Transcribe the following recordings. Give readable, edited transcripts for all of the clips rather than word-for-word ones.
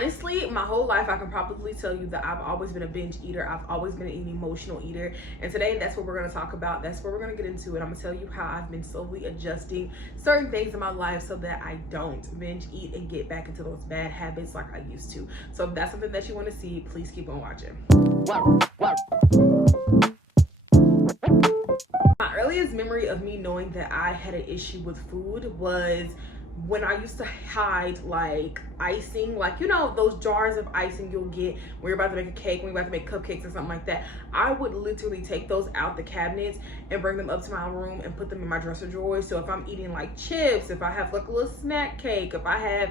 honestly, my whole life, I can probably tell you that I've always been a binge eater. I've always been an emotional eater. And today, that's what we're going to talk about. That's what we're going to get into. And I'm going to tell you how I've been slowly adjusting certain things in my life so that I don't binge eat and get back into those bad habits like I used to. So if that's something that you want to see, please keep on watching. My earliest memory of me knowing that I had an issue with food was when I used to hide like icing, like, you know, those jars of icing you'll get when you're about to make a cake, when you're about to make cupcakes or something like that. I would literally take those out the cabinets and bring them up to my room and put them in my dresser drawer. So if I'm eating like chips, if I have like a little snack cake, if I have,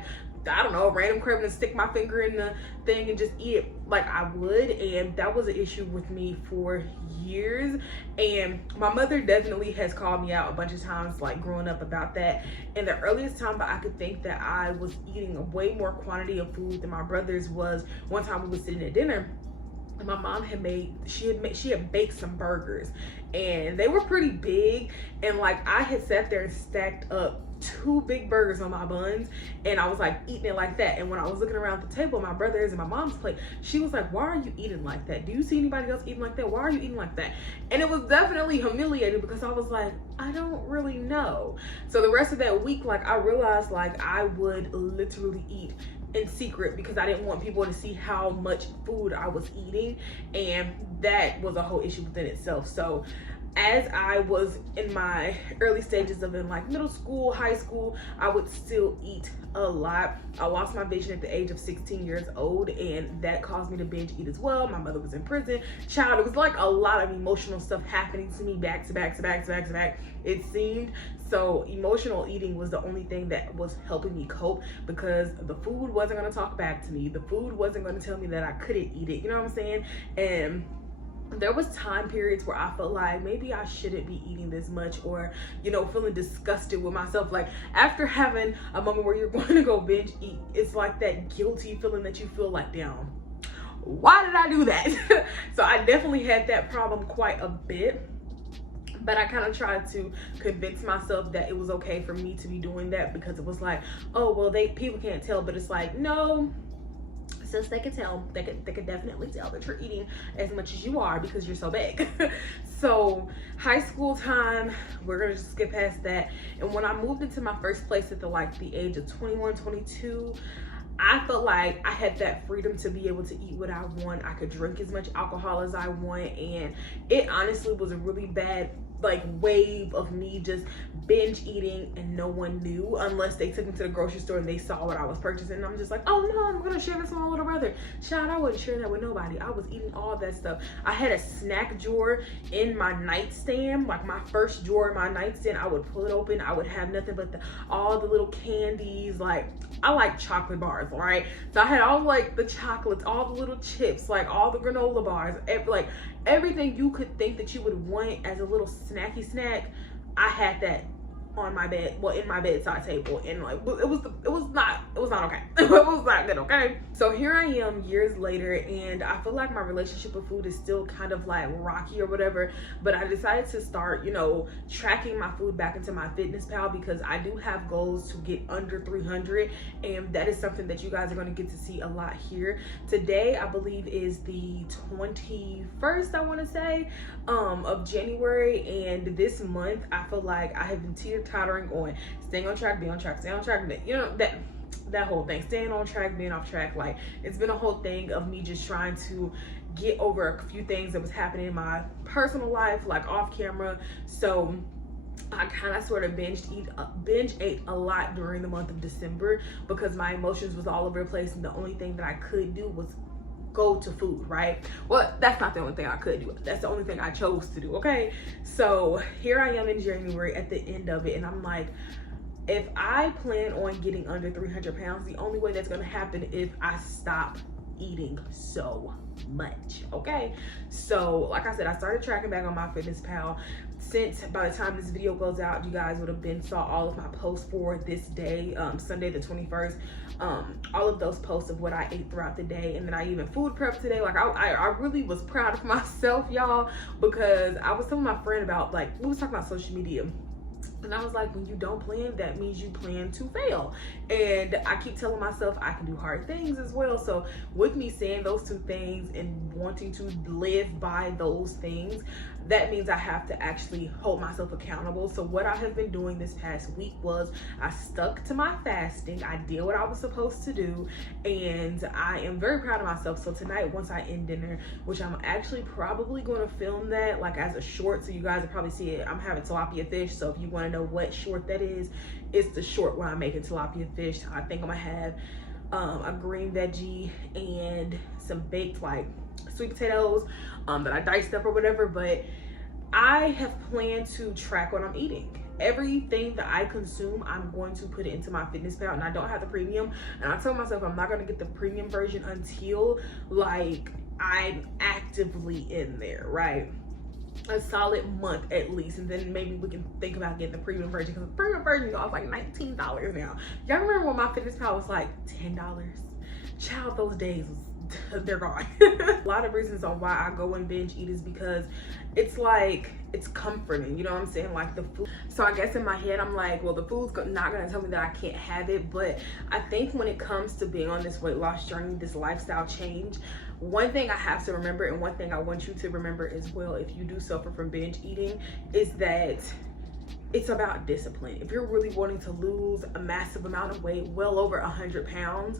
I don't know, a random crib and stick my finger in the thing and just eat it like I would. And that was an issue with me for years. And my mother definitely has called me out a bunch of times, like growing up, about that. And the earliest time that I could think that I was eating a way more quantity of food than my brothers was one time we was sitting at dinner. And my mom had she had baked some burgers, and they were pretty big. And like I had sat there and stacked up 2 big burgers on my buns, and I was like eating it like that. And when I was looking around the table, my brothers and my mom's plate, she was like, "Why are you eating like that? Do you see anybody else eating like that? Why are you eating like that?" And it was definitely humiliating because I was like, I don't really know. So the rest of that week, like, I realized like I would literally eat in secret because I didn't want people to see how much food I was eating, and that was a whole issue within itself. So as I was in my early stages of in like middle school, high school, I would still eat a lot. I lost my vision at the age of 16 years old, and that caused me to binge eat as well. My mother was in prison. Child, it was like a lot of emotional stuff happening to me back to back to back to back to back, it seemed. So emotional eating was the only thing that was helping me cope, because the food wasn't going to talk back to me. The food wasn't going to tell me that I couldn't eat it. You know what I'm saying? And there was time periods where I felt like maybe I shouldn't be eating this much, or, you know, feeling disgusted with myself. Like after having a moment where you're going to go binge eat, it's like that guilty feeling that you feel like, damn, why did I do that? So I definitely had that problem quite a bit. But I kind of tried to convince myself that it was okay for me to be doing that, because it was like, oh, well, people can't tell. But it's like, no, since they could tell, they could definitely tell that you're eating as much as you are because you're so big. So high school time, we're gonna just skip past that. And when I moved into my first place at the age of 21, 22, I felt like I had that freedom to be able to eat what I want. I could drink as much alcohol as I want, and it honestly was a really bad wave of me just binge eating, and no one knew unless they took me to the grocery store and they saw what I was purchasing. And I'm just like, oh no, I'm gonna share this with my little brother. Child, I wouldn't share that with nobody. I was eating all that stuff. I had a snack drawer in my nightstand, like my first drawer in my nightstand. I would pull it open. I would have nothing but all the little candies. Like, I like chocolate bars, right? So I had all the chocolates, all the little chips, like all the granola bars, everything you could think that you would want as a little snacky snack. I had that on my bed, in my bedside table, and it was not okay. It was not good, okay? So here I am years later, and I feel like my relationship with food is still kind of rocky or whatever, but I decided to start, tracking my food back into my fitness pal, because I do have goals to get under 300, and that is something that you guys are going to get to see a lot here. Today, I believe, is the 21st, I want to say, of January, and this month I feel like I have been teetering on staying on track, being on track, staying on track, that whole thing, staying on track, being off track. Like, it's been a whole thing of me just trying to get over a few things that was happening in my personal life, off camera. So I kind of sort of binge ate a lot during the month of December, because my emotions was all over the place, and the only thing that I could do was go to food, right? Well, that's not the only thing I could do. That's the only thing I chose to do, okay? So here I am in January at the end of it, and I'm like, if I plan on getting under 300 pounds, the only way that's gonna happen is if I stop eating so much, okay? So like I said, I started tracking back on my fitness pal. Since by the time this video goes out, you guys would have saw all of my posts for this day, Sunday the 21st. All of those posts of what I ate throughout the day, and then I even food prepped today. I really was proud of myself, y'all, because I was telling my friend about, we was talking about social media, And I was like, when you don't plan, that means you plan to fail. And I keep telling myself I can do hard things as well. So with me saying those two things and wanting to live by those things, that means I have to actually hold myself accountable. So what I have been doing this past week was I stuck to my fasting. I did what I was supposed to do, and I am very proud of myself. So tonight, once I end dinner, which I'm actually probably going to film that like as a short, so you guys will probably see it. I'm having tilapia fish, so if you want to know what short that is, it's the short where I'm making tilapia fish. I think I'm gonna have a green veggie and some baked like sweet potatoes that I diced up or whatever. But I have planned to track what I'm eating. Everything that I consume, I'm going to put it into my fitness pal, and I don't have the premium. And I told myself I'm not going to get the premium version until like I'm actively in there, right? A solid month at least, and then maybe we can think about getting the premium version, because the premium version is like $19 now. Y'all remember when my fitness pal was like $10? Child, those days they're gone. A lot of reasons on why I go and binge eat is because it's like, it's comforting, you know what I'm saying? Like the food. So I guess in my head I'm like, well, the food's not gonna tell me that I can't have it. But I think when it comes to being on this weight loss journey, this lifestyle change, one thing I have to remember, and one thing I want you to remember as well, if you do suffer from binge eating, is that it's about discipline. If you're really wanting to lose a massive amount of weight, well over 100 pounds,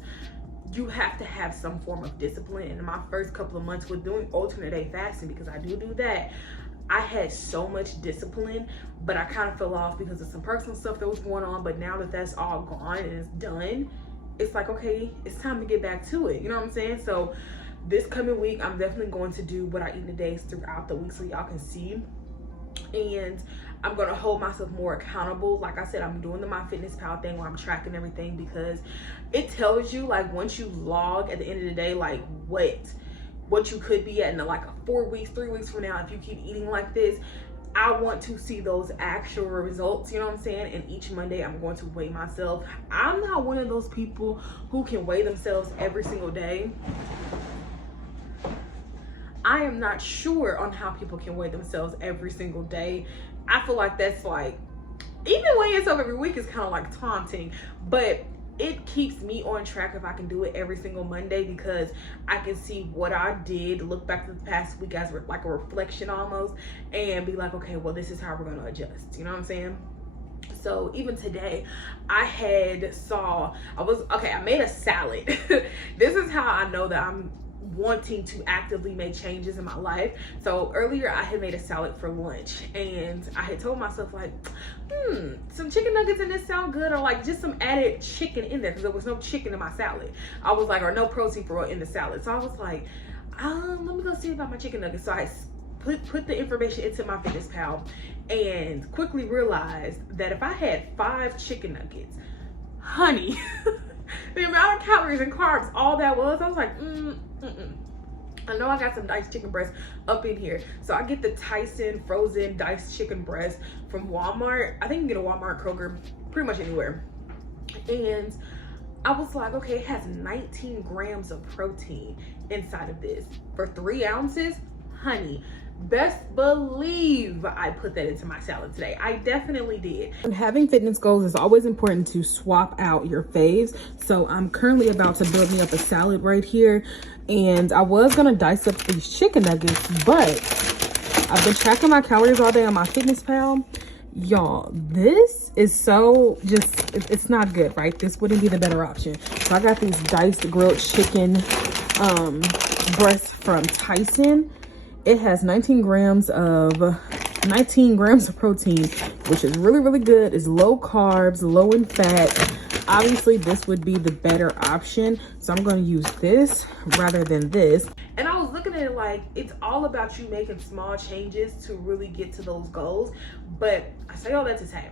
you have to have some form of discipline. And in my first couple of months with doing alternate day fasting, because I do that, I had so much discipline, but I kind of fell off because of some personal stuff that was going on. But now that that's all gone and it's done, it's like, okay, it's time to get back to it. You know what I'm saying? So this coming week, I'm definitely going to do what I eat in the days throughout the week so y'all can see. And I'm gonna hold myself more accountable. Like I said, I'm doing the MyFitnessPal thing where I'm tracking everything, because it tells you, like, once you log at the end of the day, like what you could be at in like 4 weeks, 3 weeks from now, if you keep eating like this. I want to see those actual results, you know what I'm saying? And each Monday I'm going to weigh myself. I'm not one of those people who can weigh themselves every single day. I am not sure on how people can weigh themselves every single day. I feel like that's like, even weighing yourself every week is kind of like taunting, but it keeps me on track if I can do it every single Monday, because I can see what I did, look back to the past week as like a reflection almost, and be like, okay, well, this is how we're going to adjust. You know what I'm saying? So even today, I made a salad. This is how I know that I'm wanting to actively make changes in my life. So earlier I had made a salad for lunch, and I had told myself like, some chicken nuggets in this sound good, or like just some added chicken in there, because there was no chicken in my salad. I was like, or no protein for in the salad. So I was like, let me go see about my chicken nuggets. So I put the information into MyFitnessPal and quickly realized that if I had 5 chicken nuggets, honey, the amount of calories and carbs all that was, I was like, I know I got some diced chicken breast up in here. So I get the Tyson frozen diced chicken breast from Walmart. I think you can get a Walmart, Kroger, pretty much anywhere. And I was like, okay, it has 19 grams of protein inside of this for 3 ounces. Honey, best believe I put that into my salad today. I definitely did. When having fitness goals, it's always important to swap out your faves. So I'm currently about to build me up a salad right here, and I was gonna dice up these chicken nuggets, but I've been tracking my calories all day on MyFitnessPal. Y'all, this is so just, it's not good, right? This wouldn't be the better option. So I got these diced grilled chicken breasts from Tyson. It has 19 grams of protein, which is really, really good. It's low carbs, low in fat. Obviously, this would be the better option. So I'm going to use this rather than this. And I was looking at it like, it's all about you making small changes to really get to those goals. But I say all that to say,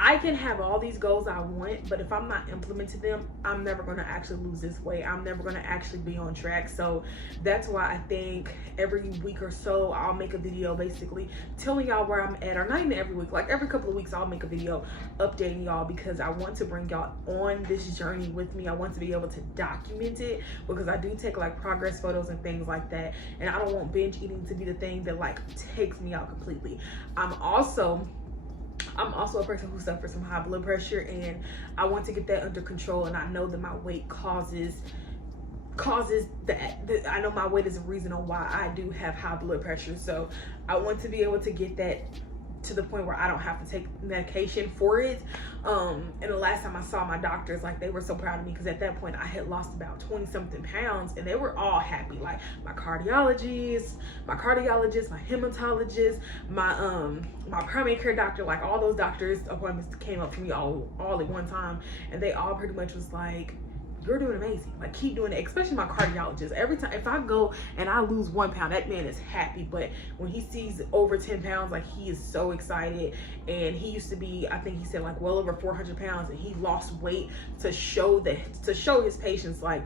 I can have all these goals I want, but if I'm not implementing them, I'm never going to actually lose this weight. I'm never going to actually be on track. So that's why I think every week or so, I'll make a video basically telling y'all where I'm at, or not even every week, like every couple of weeks, I'll make a video updating y'all, because I want to bring y'all on this journey with me. I want to be able to document it, because I do take like progress photos and things like that. And I don't want binge eating to be the thing that like takes me out completely. I'm also I'm also a person who suffers from high blood pressure, and I want to get that under control. And I know that my weight causes that. I know my weight is a reason on why I do have high blood pressure. So I want to be able to get that to the point where I don't have to take medication for it. And the last time I saw my doctors, like, they were so proud of me, because at that point I had lost about 20 something pounds, and they were all happy. Like my cardiologist, my hematologist, my primary care doctor, like all those doctors appointments came up for me all at one time, and they all pretty much was like, you're doing amazing, like keep doing it. Especially my cardiologist. Every time if I go and I lose 1 pound, that man is happy. But when he sees over 10 pounds, like, he is so excited. And he used to be, I think he said, like well over 400 pounds, and he lost weight to show his patients, like,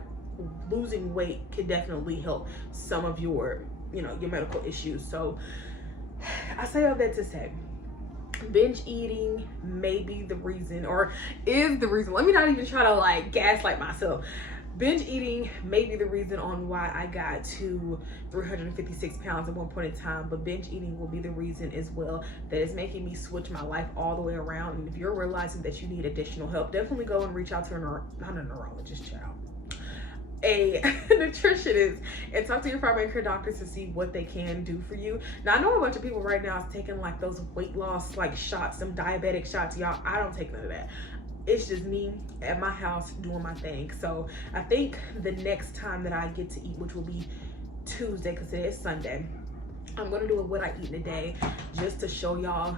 losing weight can definitely help some of your, you know, your medical issues. So I say all that to say, binge eating may be the reason, or is the reason. Let me not even try to like gaslight myself. Binge eating may be the reason on why I got to 356 pounds at one point in time, but binge eating will be the reason as well that is making me switch my life all the way around. And if you're realizing that you need additional help, definitely go and reach out to not a neurologist, child, a nutritionist, and talk to your primary care doctors to see what they can do for you. Now I know a bunch of people right now is taking like those weight loss like shots, some diabetic shots. Y'all, I don't take none of that. It's just me at my house doing my thing. So I think the next time that I get to eat, which will be Tuesday because today is Sunday, I'm gonna do a what I eat in a day just to show y'all.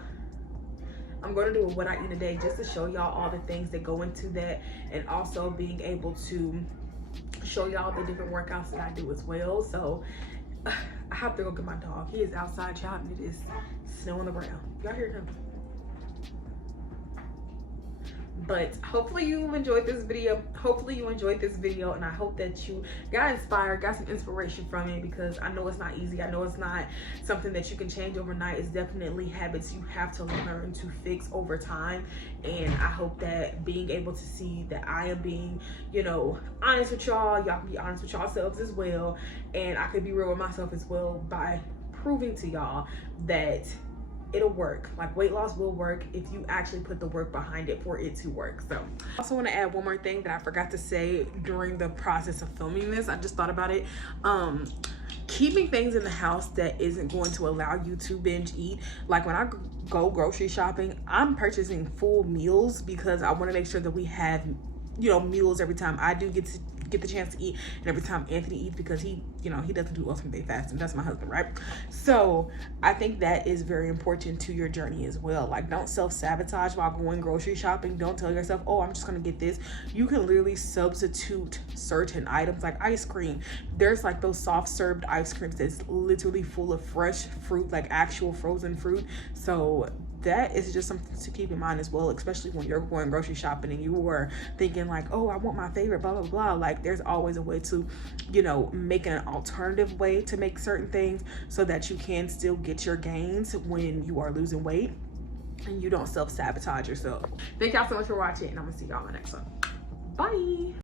I'm going to do a what I eat in a day just to show y'all all the things that go into that, and also being able to show y'all the different workouts that I do as well. So I have to go get my dog. He is outside, y'all, and it is snow on the ground. Y'all hear him? But hopefully you enjoyed this video. And I hope that you got inspired, got some inspiration from it, because I know it's not easy. I know it's not something that you can change overnight. It's definitely habits you have to learn to fix over time. And I hope that being able to see that I am being, you know, honest with y'all can be honest with yourselves as well, and I could be real with myself as well by proving to y'all that it'll work. Like, weight loss will work if you actually put the work behind it for it to work. So I also want to add one more thing that I forgot to say during the process of filming this. I just thought about it. Keeping things in the house that isn't going to allow you to binge eat. Like when I go grocery shopping, I'm purchasing full meals because I want to make sure that we have, you know, meals every time I do get the chance to eat, and every time Anthony eats, because he, you know, he doesn't do ultimate day fasting. That's my husband, right? So I think that is very important to your journey as well. Like, don't self-sabotage while going grocery shopping. Don't tell yourself, oh, I'm just gonna get this. You can literally substitute certain items, like ice cream. There's like those soft served ice creams that's literally full of fresh fruit, like actual frozen fruit. So that is just something to keep in mind as well, especially when you're going grocery shopping and you are thinking like, oh, I want my favorite blah blah blah. Like, there's always a way to, you know, make an alternative way to make certain things so that you can still get your gains when you are losing weight and you don't self-sabotage yourself. Thank y'all so much for watching, and I'm gonna see y'all in the next one. Bye.